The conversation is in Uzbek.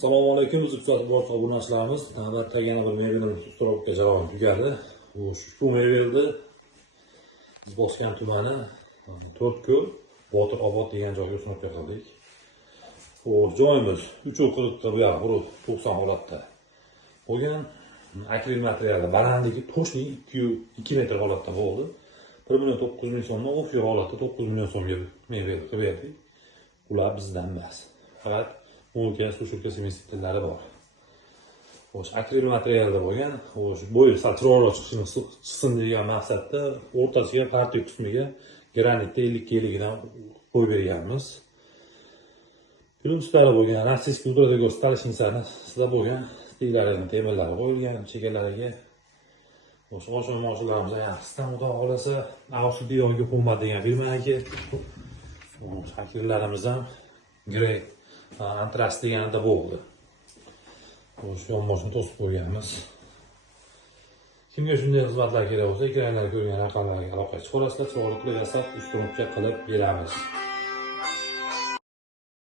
Assalomu alaykum, Zikzak bor obunachilarimiz. Navbatdagi yana bir mebelni usturovka jarayoni tugadi. Ushbu mebelni Bosgan tumani To'rtko'l Botir Obod degan joyga usturovka qildik. Joyimiz 3 bu yoq 90 holatda bo'lgan. Akril materiali balandligi to'shli 2 metr holatda bo'ldi. 1,9 million so'mga ofir holatda 9 million so'mga mebel qilib berdik. Ular bizdan emas. Faqat Mulka sushurka semestillari bor. Akril materialda bo'lgan, bo'yi satroro chiqsin degan maqsadda o'rtasiga parti qismiga granitda 50 yiligidan qo'yib berganmiz. Plyuslar bo'lgan, rossiyskiy ultradagor stalishnicasida bo'lgan stiklarini temirlari qo'yilgan, chegalariga oshirmoqchilarimiz yaxshisidan xudo xolasa avsudiyonga qo'yiladigan firmaniki. Akrillarimiz ham grey antras deganda bo'ldi. Yonboshini to'sib qo'yganmiz. Kimga shunday xizmatlar kerak bo'lsa, ekranlarda ko'rgan raqamlarga aloqa chiqarasizlar, sog'liqli yasab usturovka qilib beramiz.